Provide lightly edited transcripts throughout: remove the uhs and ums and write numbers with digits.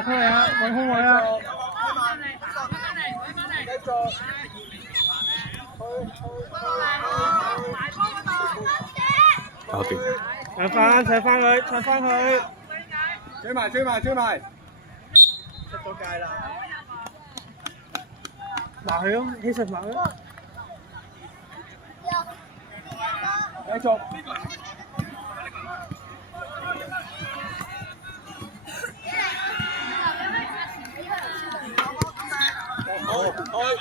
打出嚟啊！揾空位啊！搞掂。搶翻佢，搶翻佢！追埋！出咗界啦！埋佢咯，起實埋佢咯！繼續。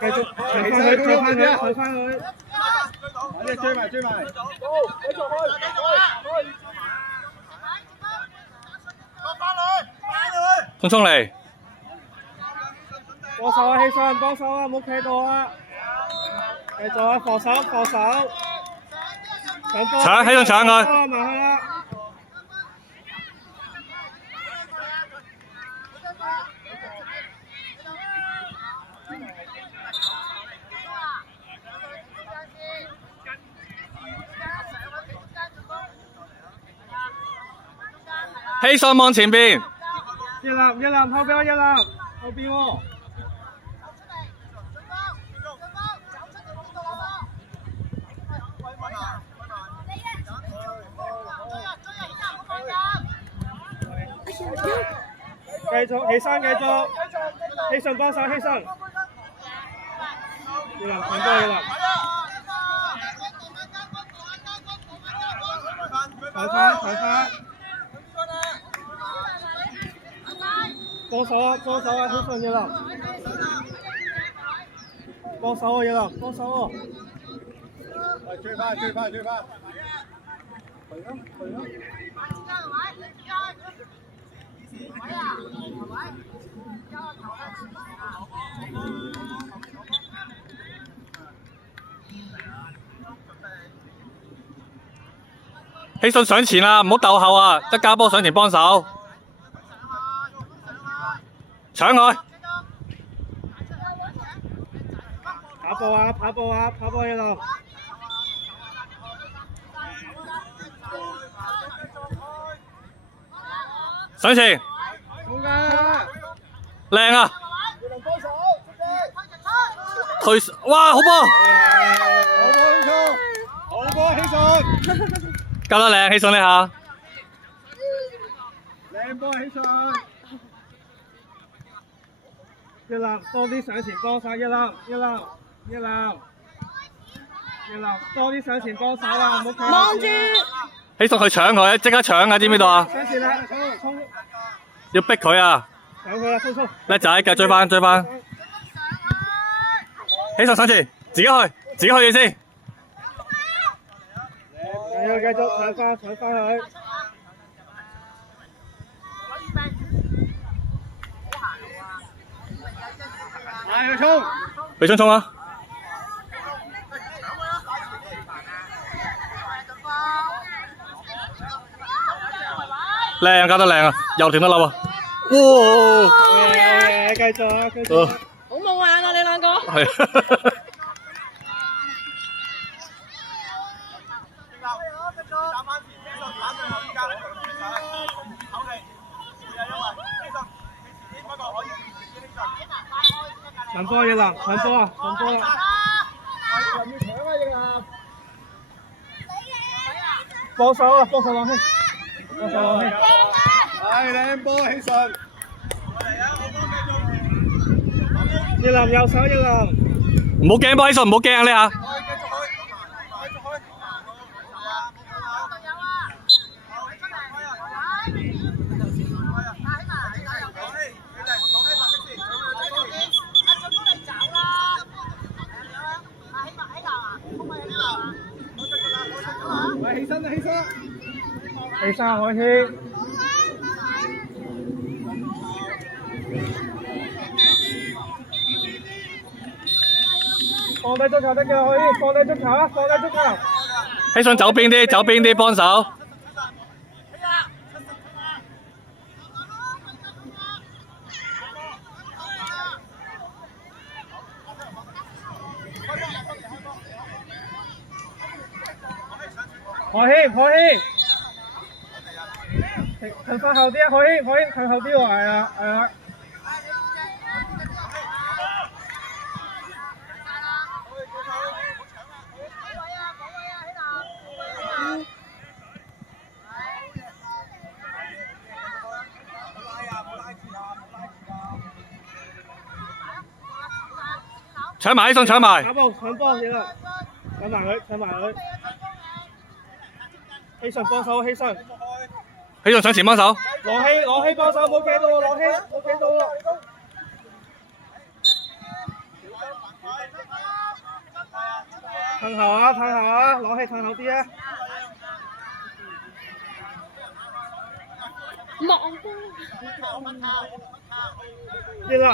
繼續搶翻佢！追埋！繼續去！衝嚟！幫手啊，起身幫手啊，唔好企喺度啊！繼續啊，防守！搶波！搶，起身搶佢！埋去啦！希信望前邊。一籃後邊我一籃後邊喎。繼續起身，起身幫手，起身。一籃傳波，一籃。排翻。幫手啊！起身一籃。幫手啊！一籃，幫手啊！追翻！去咯！希信上前啦，唔好鬥後啊！一加波上前幫手，搶佢！跑步一路。上前，靚啊！退，哇，好波！好波，起信！交得靚，希信呢下。靚波，起信！一籃多啲上前幫手，一籃多啲上前幫手啊！唔好企。望住。希信去搶佢，即刻搶啊！知唔知道啊？上前啦，衝！要逼佢啊！搶佢啦，衝！叻仔，繼續追翻！希信上前，自己去嘅先。要繼續搶翻佢。嗌佢衝！俾衝啊！靚，交得靚啊！又斷得粒啊！哇！繼續。好夢幻啊！你兩個。係。搶波一籃，搶波啦！幫手啊！浪兄。靚波，起信！一籃右手一籃。唔好驚波，希信唔好驚呢下。起身！起身海軒。放低足球得嘅，可以放低足球。希信走邊啲幫手。海軒，退翻後啲啊！海軒退後啲喎，係啊。搶埋，希信搶埋，打波搶波，嘢啦，搶埋佢，搶埋佢。希信幫手，希信。希信上前幫手。攞希幫手，冇企到喎，攞希冇企到喎。褪後啊，褪後啊，攞希褪後啲啊。望波。葉林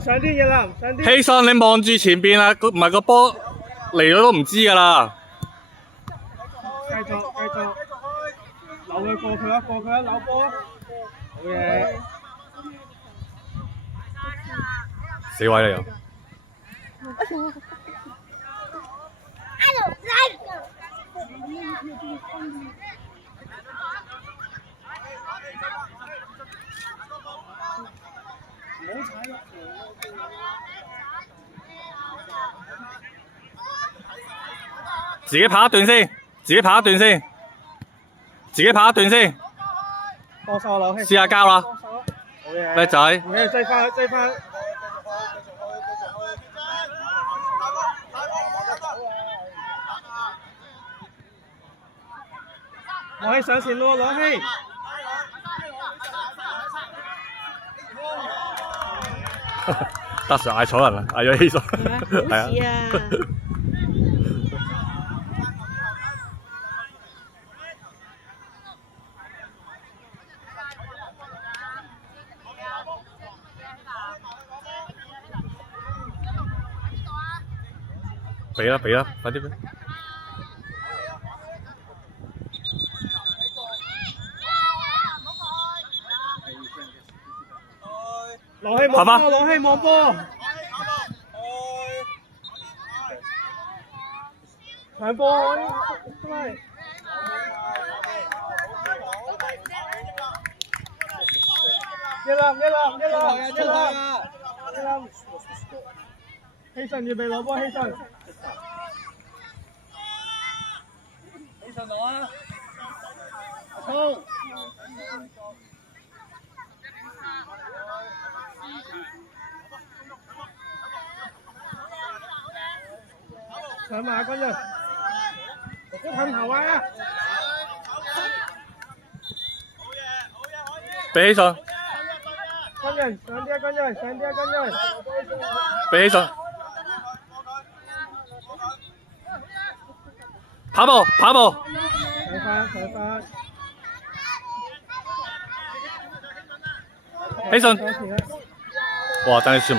上啲，葉林上啲。希信，你望住前邊啊，唔係個波嚟咗都唔知㗎啦。繼續，扭佢過佢啊，扭波啊，好嘢。死位啦又。自己跑一段先，幫手攞希。試下交啦，好嘢。叻仔。好嘢，追翻。攞希上前咯，攞希。得上嗌錯人啦，嗌咗希信。係啊，好事啊！俾啦，快啲俾！攞希望波，攞希望波。搶波，真係。一粒。希信預備攞波，希信攞啊！衝！上馬軍人，噴頭啊！俾希信，軍人上啲啊！軍人，俾希信。跑步，上翻。希信，哇！爭啲輸埋。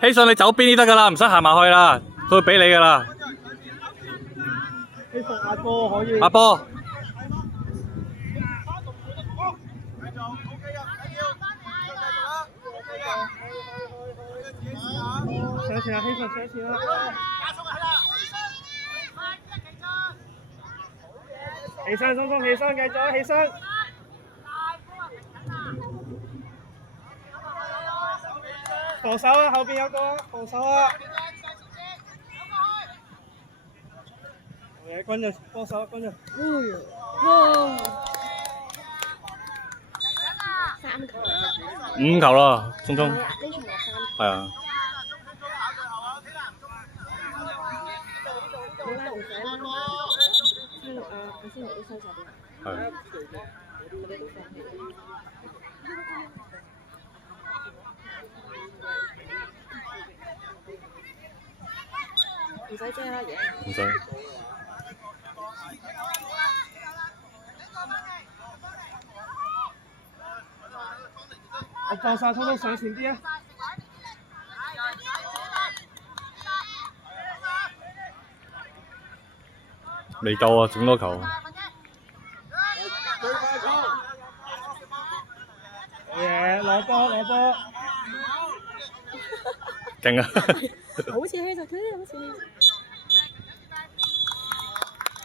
希信，你走邊啲得㗎啦，唔使行埋去啦，佢會俾你㗎啦。希信壓波可以。壓波。上前啦，希信上前啦。起身，松松起身，繼續起身。防守啊，後邊有個防守啊。嘅軍人幫手，軍人。哇！3球。5球啦，聰聰。呢場有3球。係啊。好啦，唔使啦。56啊，我先都收晒啲。係。唔使遮啦，爺。唔使。我放晒聰聰上前啲啊！未夠啊，整多球。好嘢，攞波。勁啊！好似希就佢好似。